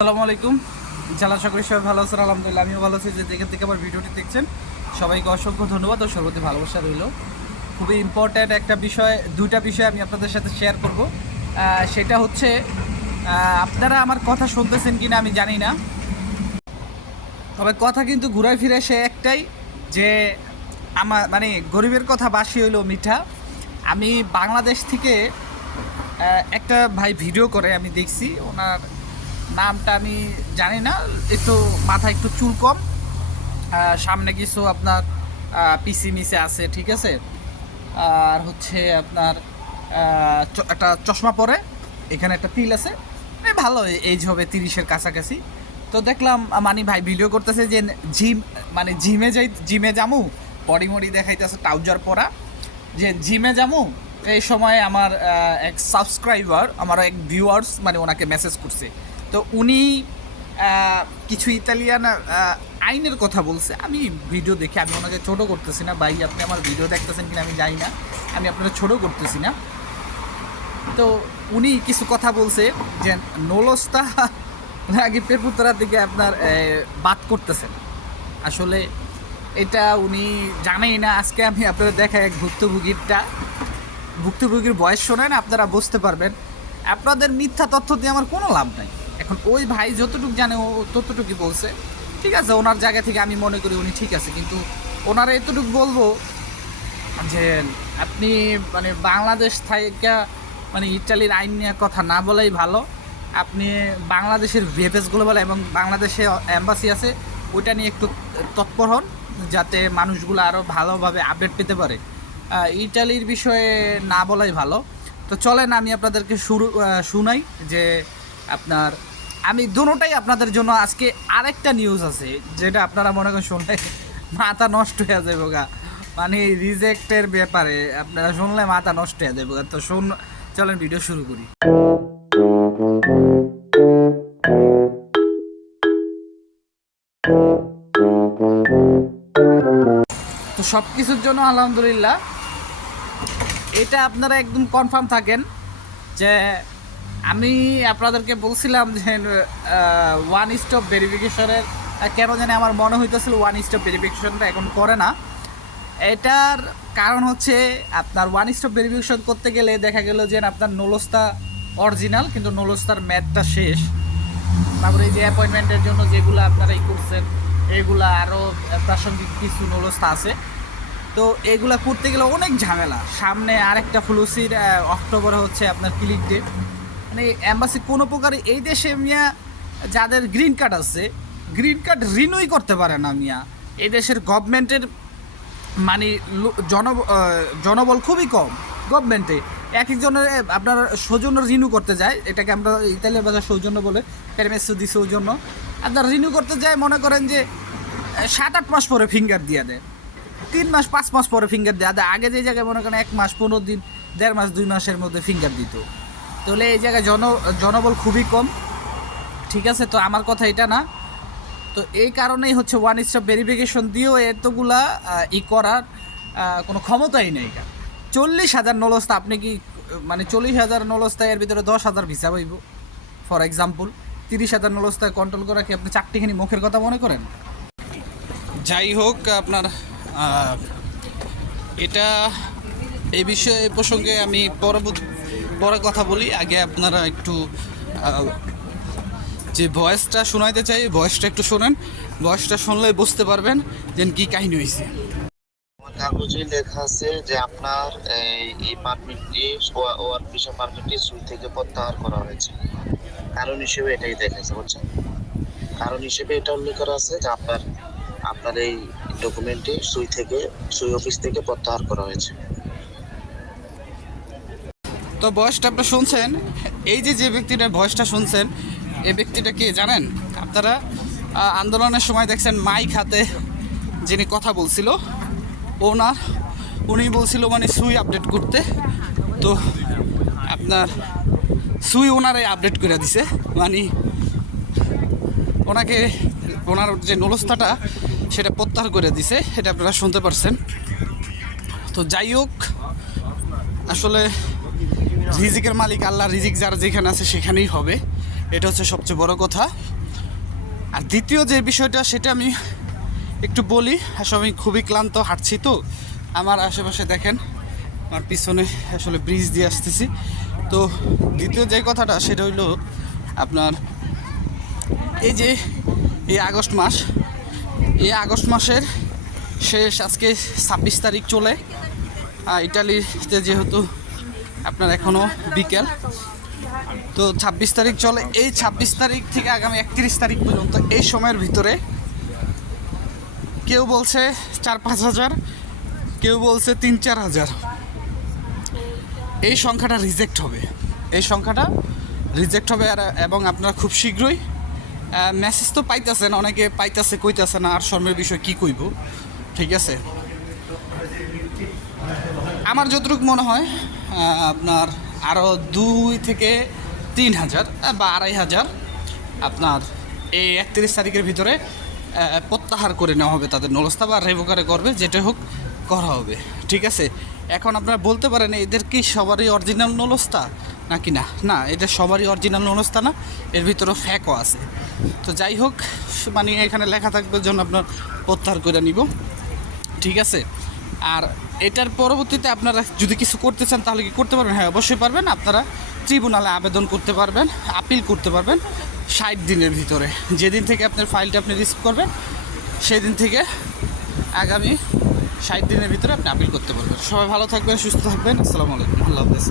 আসসালামু আলাইকুম। জালা সকলে সবাই ভালো আছেন? আলহামদুলিল্লাহ, আমিও ভালো আছি। যে যেখান থেকে আমার ভিডিওটি দেখছেন, সবাইকে অসংখ্য ধন্যবাদ ও সর্বতি ভালোবাসা রইল। খুবই ইম্পর্ট্যান্ট একটা বিষয়, দুইটা বিষয় আমি আপনাদের সাথে শেয়ার করব। সেটা হচ্ছে আপনারা আমার কথা শুনতেছেন কিনা আমি জানি না। তবে কথা কিন্তু ঘুরায় ফিরে সে একটাই, যে আমার মানে গরিবের কথা বাসি হইল মিঠা। আমি বাংলাদেশ থেকে একটা ভাই ভিডিও করে আমি দেখছি। ওনার নামটা আমি জানি না, একটু মাথা একটু চুল কম। সামনে কিছু আপনার পিসি মিসে আছে, ঠিক আছে? আর হচ্ছে আপনার একটা চশমা পরে, এখানে একটা তিল আছে। ভালো এইজ হবে তিরিশের কাছাকাছি। তো দেখলাম মানি ভাই ভিডিও করতেছে যে, জিম মানে জিমে যাই, জিমে যামু বডি মডি দেখাইতেছে ট্রাউজার পরা। যে, জিমে যামু, এই সময় আমার এক সাবস্ক্রাইবার আমার এক ভিউয়ার্স মানে ওনাকে মেসেজ করছে। তো উনি কিছু ইতালিয়ান আইনের কথা বলছে। আমি ভিডিও দেখে, আমি ওনাকে ছোটো করতেছি না। ভাই, আপনি আমার ভিডিও দেখতেছেন কিনা আমি জানি না। আমি আপনাকে ছোট করতেছি না। তো উনি কিছু কথা বলছে যে, নোলস্তা আগে পেপুতরা থেকে আপনার বাদ করতেছেন। আসলে এটা উনি জানেই না। আজকে আমি আপনাদের দেখাই এক ভুক্তভোগীরটা। ভুক্তভোগীর বয়স শোনেন, আপনারা বুঝতে পারবেন। আপনাদের মিথ্যা তথ্য দিয়ে আমার কোনো লাভ নাই। এখন ওই ভাই যতটুকু জানে, ও ততটুকুই বলছে। ঠিক আছে, ওনার জায়গা থেকে আমি মনে করি উনি ঠিক আছে, কিন্তু ওনারা এতটুকু বলব যে আপনি মানে বাংলাদেশ থেকে মানে ইটালির আইন নিয়ে কথা না বলাই ভালো। আপনি বাংলাদেশের ভেপেসগুলো বলে এবং বাংলাদেশে অ্যাম্বাসি আছে, ওইটা নিয়ে একটু তৎপর হন, যাতে মানুষগুলো আরও ভালোভাবে আপডেট পেতে পারে। ইটালির বিষয়ে না বলাই ভালো। তো চলেন, আমি আপনাদেরকে শুরু শুনাই যে আপনার আমি দুটোটাই আপনাদের জন্য আজকে আরেকটা নিউজ আছে, যেটা আপনারা মনে করেন শুনলে মাথা নষ্ট হয়ে যাবে গা। মানে রিজেক্টের ব্যাপারে আপনারা শুনলে মাথা নষ্ট হয়ে যাবে তো শুন, চলেন ভিডিও শুরু করি। তো সব কিছুর জন্য আলহামদুলিল্লাহ, এটা আপনারা একদম কনফার্ম থাকেন যে আমি আপনাদেরকে বলছিলাম যে ওয়ান স্টপ ভেরিফিকেশনের কেন জানি আমার মনে হইতেছিল ওয়ান স্টপ ভেরিফিকেশনটা এখন করে না। এটার কারণ হচ্ছে, আপনার ওয়ান স্টপ ভেরিফিকেশন করতে গেলে দেখা গেল যে আপনার নোলস্তা অরিজিনাল কিন্তু নোলস্তার ম্যাথটা শেষ। তারপরে এই যে অ্যাপয়েন্টমেন্টের জন্য যেগুলো আপনারা ই করছেন, এগুলা আরও প্রাসঙ্গিক কিছু নলস্তা আছে। তো এগুলা করতে গেলে অনেক ঝামেলা। সামনে আরেকটা ফ্লুসির অক্টোবরে হচ্ছে আপনার ক্লিক ডে মানে অ্যাম্বাসি কোনো প্রকার এই দেশে মিয়া যাদের গ্রিন কার্ড আছে, গ্রিন কার্ড রিনুই করতে পারে না মিয়া। এই দেশের গভর্নমেন্টের মানে জন জনবল খুবই কম গভর্নমেন্টে। এক একজনের আপনার সৌজন্য রিনিউ করতে যায়, এটাকে আমরা ইতালিয়ান ভাষায় সৌজন্য বলে পেরমেসো দি সৌজন্য আপনার রিনিউ করতে যায়, মনে করেন যে সাত আট মাস পরে ফিঙ্গার দিয়ে দেয়। তিন মাস, পাঁচ মাস পরে ফিঙ্গার দেয় আগে যে জায়গায় মনে করেন এক মাস, পনেরো দিন, দেড় মাস, দুই মাসের মধ্যে ফিঙ্গার দিত। তাহলে এই জায়গায় জন, জনবল খুবই কম। ঠিক আছে, তো আমার কথা এটা না। তো এই কারণেই হচ্ছে ওয়ান স্টপ ভেরিফিকেশন দিয়েও এতগুলা ই করার কোনো ক্ষমতাই নেই চল্লিশ হাজার নলস্তা, আপনি কি মানে চল্লিশ হাজার নলস্তা, এর ভিতরে দশ হাজার ভিসা পাইব? ফর এক্সাম্পল তিরিশ হাজার নলস্তায় কন্ট্রোল করা কি আপনি চারটিখানি মুখের কথা মনে করেন? যাই হোক, আপনার এটা এই বিষয়ে প্রসঙ্গে আমি পরবর্তী পরে কথা বলি, আগে আপনারা একটু যে ভয়েসটা শোনাইতে চাই, ভয়েসটা একটু শোনেন। ভয়েসটা শুনলে বুঝতে পারবেন যে কি কাহিনী হয়েছে কাগজে লেখা আছে যে আপনার এই পারমিটটি ওয়ার্ক ভিসা পারমিটটি সুই থেকে প্রত্যাহার করা হয়েছে। কারণ হিসেবে এটাই দেখাচ্ছে বুঝছেন? কারণ হিসেবে এটা উল্লেখ করা আছে যে আপনার আপনার এই ডকুমেন্টটি সুই থেকে সুই অফিস থেকে প্রত্যাহার করা হয়েছে। তো ভয়েসটা আপনারা শুনছেন? এই যে যে ব্যক্তিটার ভয়েসটা শুনছেন, এই ব্যক্তিটা কে জানেন? আপনারা আন্দোলনের সময় দেখছেন মাইক হাতে যিনি কথা বলছিল, ওনার, উনি বলছিল মানে সুই আপডেট করতে। তো আপনার সুই ওনারে আপডেট করে দিছে। মানে ওনাকে, ওনার যে নলস্থাটা, সেটা প্রত্যাহার করে দিছে। এটা আপনারা শুনতে পারছেন। তো যাই হোক, আসলে রিজিকের মালিক আল্লাহ রিজিক যার যেখানে আছে সেখানেই হবে। এটা হচ্ছে সবচেয়ে বড় কথা। আর দ্বিতীয় যে বিষয়টা, সেটা আমি একটু বলি। আসলে আমি খুবই ক্লান্ত, হাঁটছি তো। আমার আশেপাশে দেখেন, আমার পিছনে আসলে ব্রিজ দিয়ে আসতেছি। তো দ্বিতীয় যে কথাটা, সেটা হইল আপনার এই যে এই আগস্ট মাস, এই আগস্ট মাসের শেষ, আজকে ছাব্বিশ তারিখ চলে। ইটালিতে যেহেতু আপনার এখনও বিকেল। তো ছাব্বিশ তারিখ চলে। এই ছাব্বিশ তারিখ থেকে আগামী একত্রিশ তারিখ পর্যন্ত এই সময়ের ভিতরে কেউ বলছে চার পাঁচ হাজার, কেউ বলছে তিন চার হাজার। এই সংখ্যাটা রিজেক্ট হবে। এই সংখ্যাটা রিজেক্ট হবে আর, এবং আপনারা খুব শীঘ্রই মেসেজ তো পাইতেছেন, অনেকে পাইতেছে, কইতেছে না, আর শর্মের বিষয় কি কইব? ঠিক আছে? আমার যতটুকু মনে হয় আপনার আরও দুই থেকে তিন হাজার বা আড়াই হাজার আপনার এই একত্রিশ তারিখের ভিতরে প্রত্যাহার করে নেওয়া হবে তাদের নলস্তা বা রেভোকারে করবে, যেটা হোক করা হবে। ঠিক আছে? এখন আপনারা বলতে পারেন, এদের কি সবারই অরিজিনাল নলস্তা নাকি না? না, এদের সবারই অরিজিনাল নলস্তা না, এর ভিতরে ফ্যাকও আছে। তো যাই হোক মানে এখানে লেখা থাকবে জন্য আপনার প্রত্যাহার করে নিব। ঠিক আছে? আর এটার পরবর্তীতে আপনারা যদি কিছু করতে চান, তাহলে কি করতে পারবেন? হ্যাঁ অবশ্যই পারবেন। আপনারা ট্রিব্যুনালে আবেদন করতে পারবেন, আপিল করতে পারবেন ষাট দিনের ভিতরে। যেদিন থেকে আপনার ফাইলটা আপনি রিসিভ করবেন সেই দিন থেকে আগামী ষাট দিনের ভিতরে আপনি আপিল করতে পারবেন। সবাই ভালো থাকবেন, সুস্থ থাকবেন। আসসালামু আলাইকুম। আল্লাহ হাফেজ।